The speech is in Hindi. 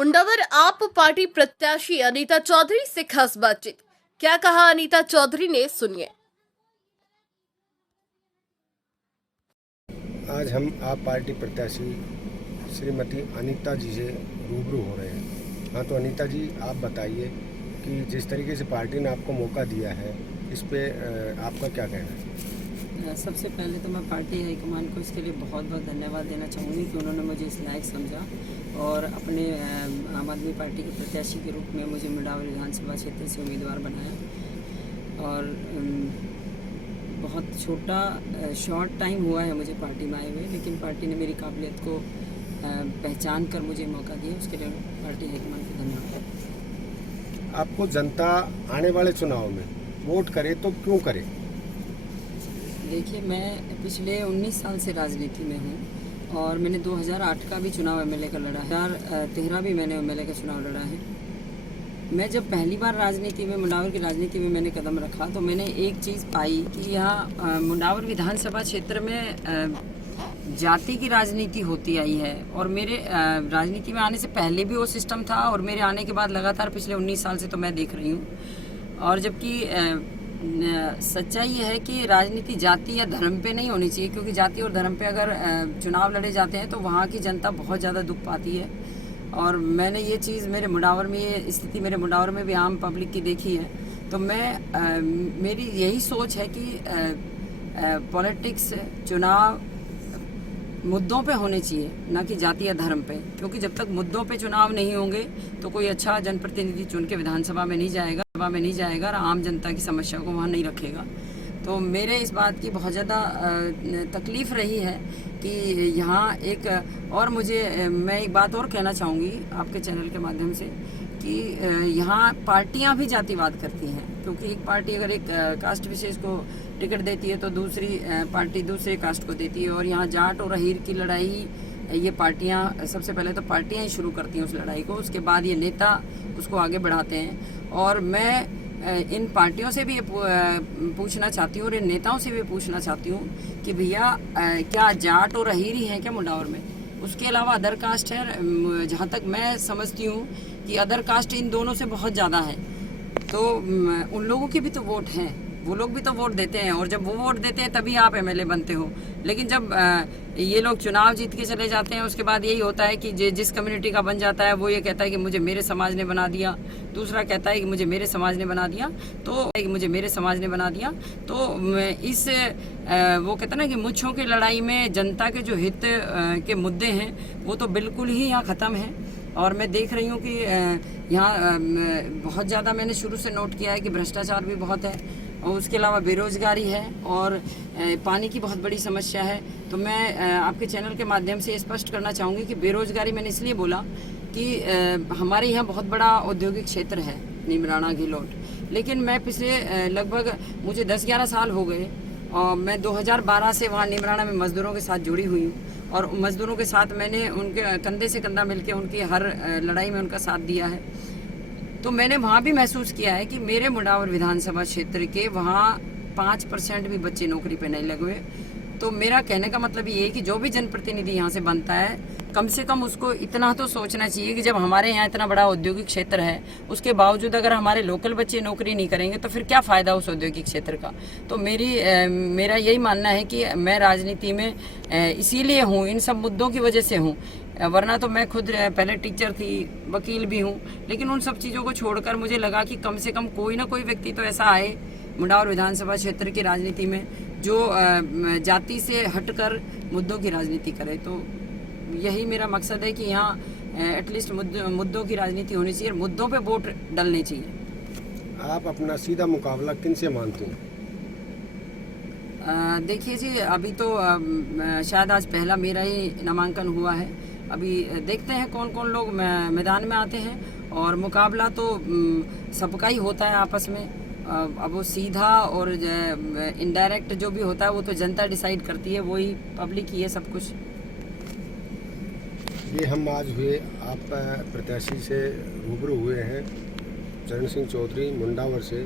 मुंडावर आप पार्टी प्रत्याशी अनीता चौधरी से खास बातचीत। क्या कहा अनीता चौधरी ने, सुनिए। आज हम आप पार्टी प्रत्याशी श्रीमती अनीता जी से रूबरू हो रहे हैं। हाँ, तो अनीता जी, आप बताइए कि जिस तरीके से पार्टी ने आपको मौका दिया है, इस पे आपका क्या कहना है? सबसे पहले तो मैं पार्टी हाईकमान को इसके लिए बहुत बहुत धन्यवाद देना चाहूँगी कि उन्होंने मुझे इस लायक समझा और अपने आम आदमी पार्टी के प्रत्याशी के रूप में मुझे मुंडावर विधानसभा क्षेत्र से उम्मीदवार बनाया। और बहुत छोटा शॉर्ट टाइम हुआ है मुझे पार्टी में आए हुए, लेकिन पार्टी ने मेरी काबिलियत को पहचान कर मुझे मौका दिया, उसके लिए पार्टी हाईकमान को धन्यवाद। आपको जनता आने वाले चुनाव में वोट करे तो क्यों करे? देखिए, मैं पिछले 19 साल से राजनीति में हूँ और मैंने 2008 का भी चुनाव एमएलए का लड़ा है, 2013 भी मैंने एमएलए का चुनाव लड़ा है। मैं जब पहली बार राजनीति में, मुंडावर की राजनीति में मैंने कदम रखा तो मैंने एक चीज़ पाई कि यहाँ मुंडावर विधानसभा क्षेत्र में जाति की राजनीति होती आई है। और मेरे राजनीति में आने से पहले भी वो सिस्टम था और मेरे आने के बाद लगातार पिछले 19 साल से तो मैं देख रही हूँ। और जबकि सच्चाई ये है कि राजनीति जाति या धर्म पे नहीं होनी चाहिए, क्योंकि जाति और धर्म पे अगर चुनाव लड़े जाते हैं तो वहाँ की जनता बहुत ज़्यादा दुख पाती है। और मैंने ये चीज़ मेरे मुंडावर में, ये स्थिति मेरे मुंडावर में भी आम पब्लिक की देखी है। तो मेरी यही सोच है कि पॉलिटिक्स, चुनाव मुद्दों पे होने चाहिए, ना कि जाति या धर्म पे, क्योंकि जब तक मुद्दों पे चुनाव नहीं होंगे तो कोई अच्छा जनप्रतिनिधि चुन के विधानसभा में नहीं जाएगा और आम जनता की समस्या को वहाँ नहीं रखेगा। तो मेरे इस बात की बहुत ज़्यादा तकलीफ़ रही है कि यहाँ एक, और मैं एक बात और कहना चाहूँगी आपके चैनल के माध्यम से कि यहाँ पार्टियाँ भी जातिवाद करती हैं, क्योंकि एक पार्टी अगर एक कास्ट विशेष को टिकट देती है तो दूसरी पार्टी दूसरे कास्ट को देती है। और यहाँ जाट और अहीर की लड़ाई, ये पार्टियाँ, सबसे पहले तो पार्टियाँ ही शुरू करती हैं उस लड़ाई को, उसके बाद ये नेता उसको आगे बढ़ाते हैं। और मैं इन पार्टियों से भी ये पूछना चाहती हूँ और इन नेताओं से भी पूछना चाहती हूँ कि भैया, क्या जाट और अहीर ही हैं क्या मुंडावर में? उसके अलावा अदर कास्ट है। जहाँ तक मैं समझती हूँ कि अदर कास्ट इन दोनों से बहुत ज़्यादा है। तो उन लोगों की भी तो वोट हैं, वो लोग भी तो वोट देते हैं, और जब वो वोट देते हैं तभी आप एमएलए बनते हो। लेकिन जब ये लोग चुनाव जीत के चले जाते हैं, उसके बाद यही होता है कि जिस कम्युनिटी का बन जाता है वो ये कहता है कि मुझे मेरे समाज ने बना दिया, दूसरा कहता है कि मुझे मेरे समाज ने बना दिया। तो इस वो कहता है ना कि मुच्छों की लड़ाई में जनता के जो हित के मुद्दे हैं वो तो बिल्कुल ही यहाँ ख़त्म हैं। और मैं देख रही हूँ कि यहाँ बहुत ज़्यादा मैंने शुरू से नोट किया है कि भ्रष्टाचार भी बहुत है, और उसके अलावा बेरोज़गारी है, और पानी की बहुत बड़ी समस्या है। तो मैं आपके चैनल के माध्यम से स्पष्ट करना चाहूँगी कि बेरोज़गारी मैंने इसलिए बोला कि हमारे यहाँ बहुत बड़ा औद्योगिक क्षेत्र है नीमराणा घिलोट, लेकिन मैं पिछले लगभग मुझे 10-11 साल हो गए और मैं 2012 से वहाँ नीमराणा में मज़दूरों के साथ जुड़ी हुई हूँ। और मज़दूरों के साथ मैंने उनके कंधे से कंधा मिलकर उनकी हर लड़ाई में उनका साथ दिया है। तो मैंने वहाँ भी महसूस किया है कि मेरे मुंडावर विधानसभा क्षेत्र के वहाँ 5% भी बच्चे नौकरी पे नहीं लगे हुए। तो मेरा कहने का मतलब ये है कि जो भी जनप्रतिनिधि यहाँ से बनता है, कम से कम उसको इतना तो सोचना चाहिए कि जब हमारे यहाँ इतना बड़ा औद्योगिक क्षेत्र है, उसके बावजूद अगर हमारे लोकल बच्चे नौकरी नहीं करेंगे तो फिर क्या फ़ायदा उस औद्योगिक क्षेत्र का। तो मेरा यही मानना है कि मैं राजनीति में इसीलिए हूँ, इन सब मुद्दों की वजह से हूँ, वरना तो मैं खुद पहले टीचर थी, वकील भी हूँ। लेकिन उन सब चीज़ों को छोड़कर मुझे लगा कि कम से कम कोई ना कोई व्यक्ति तो ऐसा आए मुंडावर विधानसभा क्षेत्र की राजनीति में जो जाति से हटकर मुद्दों की राजनीति करे। तो यही मेरा मकसद है कि यहाँ एटलीस्ट मुद्दों की राजनीति होनी चाहिए और मुद्दों पे वोट डलने चाहिए। आप अपना सीधा मुकाबला किन से मानते हैं? देखिए जी, अभी तो शायद आज पहला मेरा ही नामांकन हुआ है। अभी देखते हैं कौन कौन लोग मैदान में आते हैं, और मुकाबला तो सबका ही होता है आपस में। अब वो सीधा और इनडायरेक्ट जो भी होता है वो तो जनता डिसाइड करती है, वही पब्लिक ही है सब कुछ। ये हम आज हुए आप प्रत्याशी से रूबरू हुए हैं, चरण सिंह चौधरी मुंडावर से।